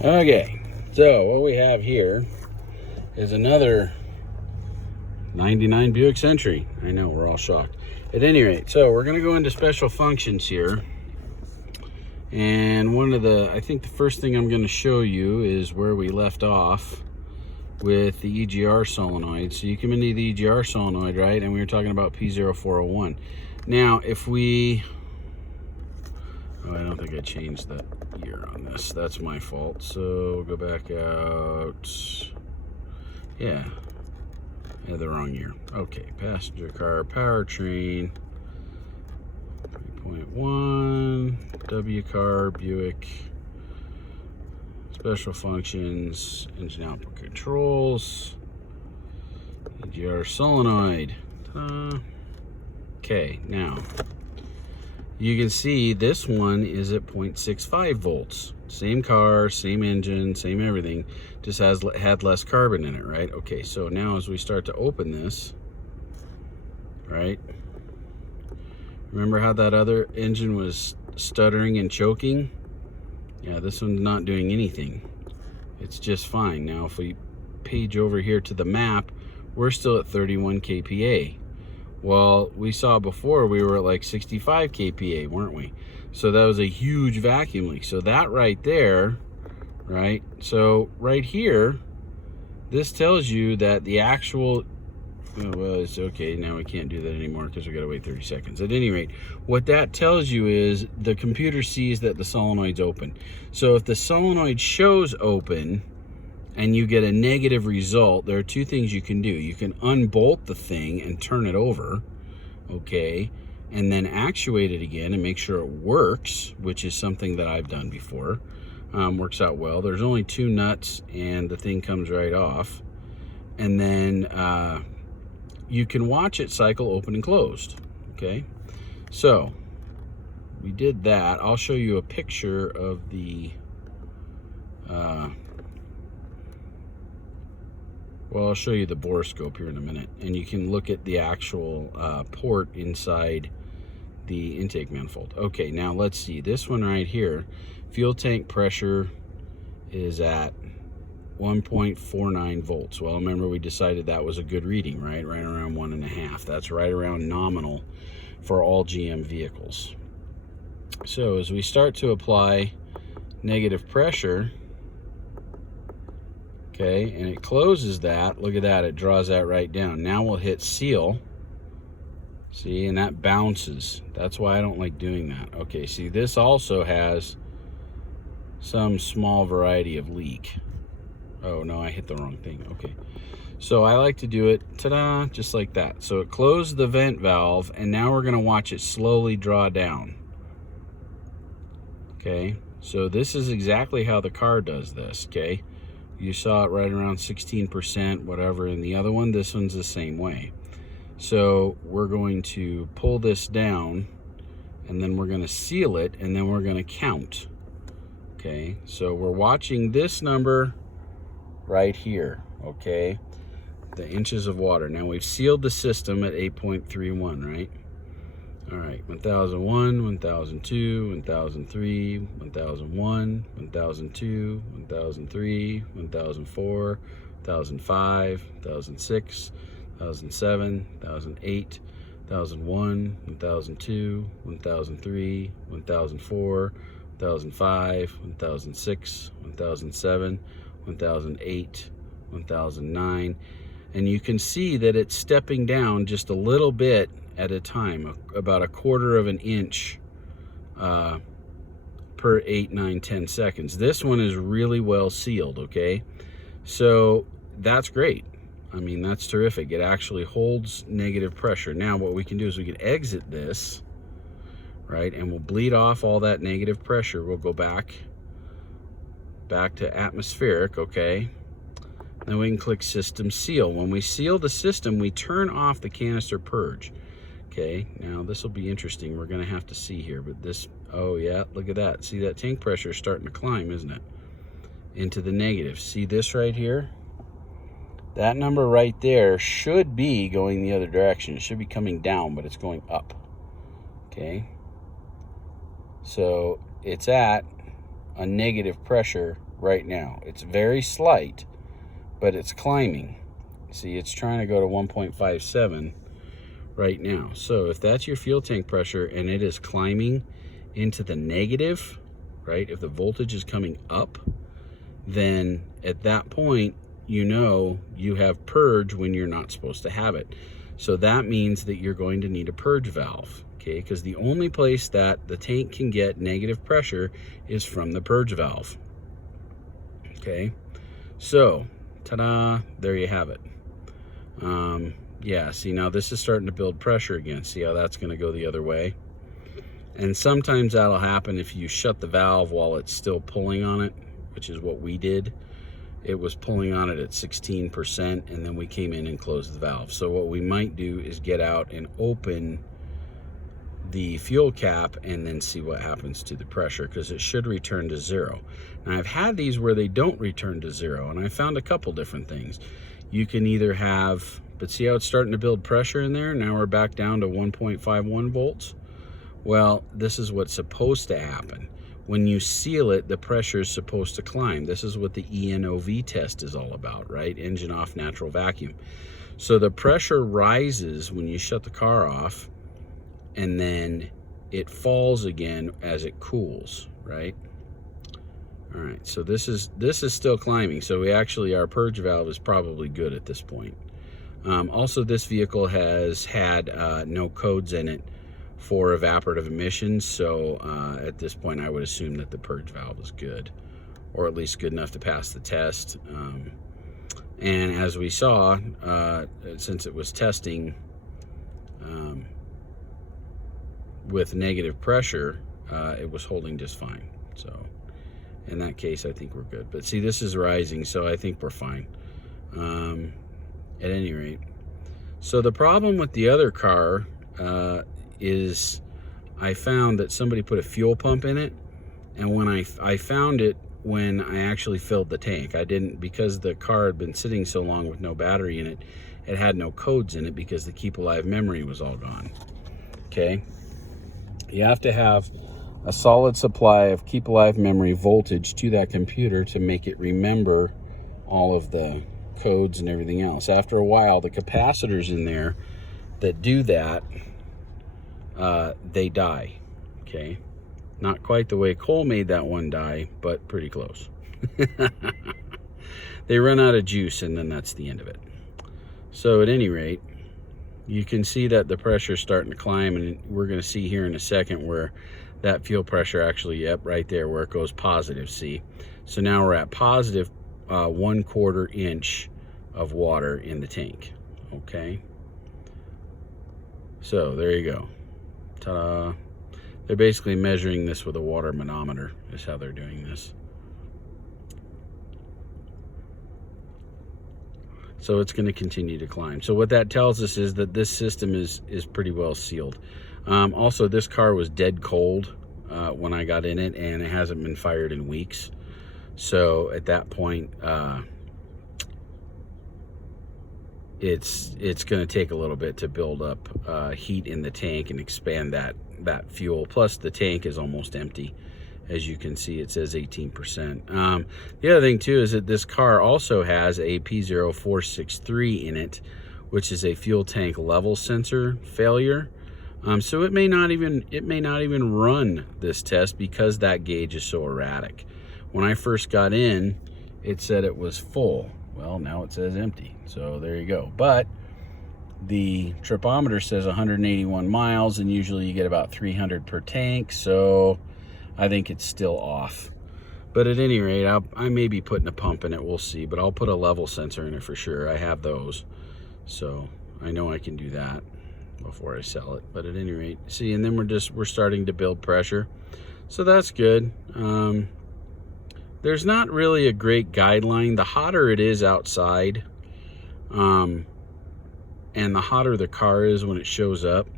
Okay, so what we have here is another 99 Buick Century. I know, we're all shocked. At any rate, so we're gonna go into special functions here. And I think the first thing I'm gonna show you is where we left off with the EGR solenoid. So you come into the EGR solenoid, right? And we were talking about P0401. Now, if we, I don't think I changed that year on this. That's my fault. So we'll go back out. Yeah, the wrong year. Okay, passenger car powertrain 3.1, W car, Buick, special functions, engine output controls, EGR solenoid. Okay, now you can see this one is at 0.65 volts. Same car, same engine, same everything, just had less carbon in it, right? Okay, so now as we start to open this, right? Remember how that other engine was stuttering and choking? Yeah, this one's not doing anything. It's just fine. Now if we page over here to the map, we're still at 31 kPa. Well, we saw before we were at like 65 kPa, weren't we? So that was a huge vacuum leak. So that right there, right? So right here, this tells you that the actual, well, it's okay. Now we can't do that anymore because we got to wait 30 seconds. At any rate, what that tells you is the computer sees that the solenoid's open. So if the solenoid shows open and you get a negative result, there are two things you can do. You can unbolt the thing and turn it over, okay, and then actuate it again and make sure it works, which is something that I've done before. Works out well. There's only two nuts and the thing comes right off. And then you can watch it cycle open and closed, okay? So we did that. I'll show you a picture of the well, I'll show you the borescope here in a minute, and you can look at the actual port inside the intake manifold. Okay, now let's see. This one right here, fuel tank pressure is at 1.49 volts. Well, remember we decided that was a good reading, right? Right around 1.5. That's right around nominal for all GM vehicles. So as we start to apply negative pressure, okay, and it closes that, look at that, it draws that right down. Now we'll hit seal, see, and that bounces. That's why I don't like doing that. Okay, see, this also has some small variety of leak. Oh no, I hit the wrong thing. Okay, so I like to do it, ta-da, just like that. So it closed the vent valve, and now we're gonna watch it slowly draw down. Okay, so this is exactly how the car does this, okay? You saw it right around 16%, whatever, in the other one. This one's the same way. So we're going to pull this down, and then we're going to seal it, and then we're going to count. Okay, so we're watching this number right here, okay? The inches of water. Now we've sealed the system at 8.31, right? All right, 1001, 1002, 1003, 1001, 1002, 1003, 1004, 1005, 1006, 1007, 1008, 1001, 1002, 1003, 1004, 1005, 1006, 1007, 1008, 1009. And you can see that it's stepping down just a little bit at a time, about 1/4 of an inch per 8, 9, 10 seconds. This one is really well sealed, okay? So that's great. I mean, that's terrific. It actually holds negative pressure. Now what we can do is we can exit this, right? And we'll bleed off all that negative pressure. We'll go back to atmospheric, okay? Then we can click System Seal. When we seal the system, we turn off the canister purge. Okay, now this will be interesting. We're going to have to see here, but this, oh yeah, look at that. See, that tank pressure is starting to climb, isn't it? Into the negative. See this right here? That number right there should be going the other direction. It should be coming down, but it's going up. Okay, so it's at a negative pressure right now. It's very slight, but it's climbing. See, it's trying to go to 1.57 right now. So if that's your fuel tank pressure and it is climbing into the negative, right, if the voltage is coming up, then at that point, you know you have purge when you're not supposed to have it. So that means that you're going to need a purge valve, okay? Because the only place that the tank can get negative pressure is from the purge valve, okay? So, ta-da, there you have it. Yeah, see, now this is starting to build pressure again. See how that's going to go the other way? And sometimes that'll happen if you shut the valve while it's still pulling on it, which is what we did. It was pulling on it at 16%, and then we came in and closed the valve. So what we might do is get out and open the fuel cap and then see what happens to the pressure, because it should return to 0. Now, I've had these where they don't return to 0, and I found a couple different things. You can either have, but see how it's starting to build pressure in there? Now we're back down to 1.51 volts. Well, this is what's supposed to happen. When you seal it, the pressure is supposed to climb. This is what the ENOV test is all about, right? Engine off, natural vacuum. So the pressure rises when you shut the car off, and then it falls again as it cools, right? All right, so this is still climbing. So we actually, our purge valve is probably good at this point. Also, this vehicle has had no codes in it for evaporative emissions, so at this point I would assume that the purge valve is good, or at least good enough to pass the test. And as we saw, since it was testing with negative pressure, it was holding just fine. So in that case, I think we're good. But see, this is rising, so I think we're fine at any rate. So the problem with the other car is I found that somebody put a fuel pump in it, and when I found it when I actually filled the tank. I didn't, because the car had been sitting so long with no battery in it, it had no codes in it because the keep alive memory was all gone. Okay, you have to have a solid supply of keep alive memory voltage to that computer to make it remember all of the codes and everything else. After a while, the capacitors in there that do that, they die. Okay, not quite the way Cole made that one die, but pretty close. They run out of juice, and then that's the end of it. So at any rate, you can see that the pressure is starting to climb, and we're going to see here in a second where that fuel pressure actually, yep, right there where it goes positive. See, so now we're at positive 1/4 inch of water in the tank. Okay, so there you go. Ta-da. They're basically measuring this with a water manometer is how they're doing this. So it's going to continue to climb. So what that tells us is that this system is pretty well sealed. Also, this car was dead cold when I got in it, and it hasn't been fired in weeks. So at that point, it's going to take a little bit to build up heat in the tank and expand that fuel. Plus, the tank is almost empty. As you can see, it says 18%. The other thing too is that this car also has a P0463 in it, which is a fuel tank level sensor failure. So it may not even run this test because that gauge is so erratic. When I first got in, it said it was full. Well, now it says empty. So there you go. But the tripometer says 181 miles, and usually you get about 300 per tank. So I think it's still off. But at any rate, I may be putting a pump in it. We'll see. But I'll put a level sensor in it for sure. I have those. So I know I can do that before I sell it. But at any rate, see, and then we're starting to build pressure. So that's good. There's not really a great guideline. The hotter it is outside, and the hotter the car is when it shows up,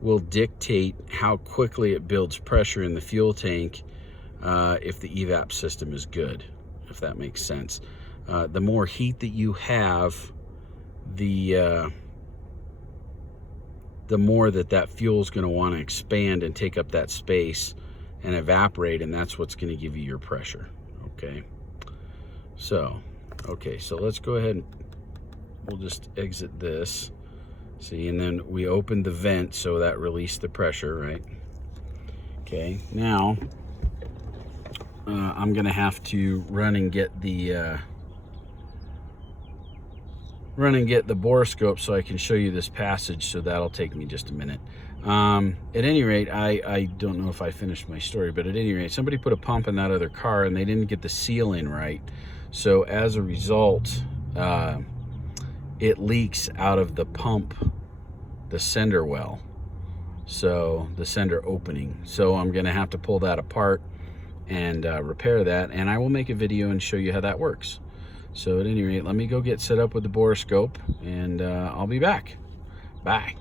will dictate how quickly it builds pressure in the fuel tank if the evap system is good, if that makes sense. The more heat that you have, the more that fuel is going to want to expand and take up that space and evaporate, and that's what's going to give you your pressure. Okay, So, okay, so let's go ahead and we'll just exit this. See, and then we opened the vent, so that released the pressure, right? Okay, now I'm gonna have to run and get the borescope so I can show you this passage, so that'll take me just a minute. At any rate, I don't know if I finished my story, but at any rate, somebody put a pump in that other car and they didn't get the seal in right. So as a result, it leaks out of the pump, the sender well. So the sender opening. So I'm gonna have to pull that apart and repair that, and I will make a video and show you how that works. So at any rate, let me go get set up with the borescope, and I'll be back. Bye.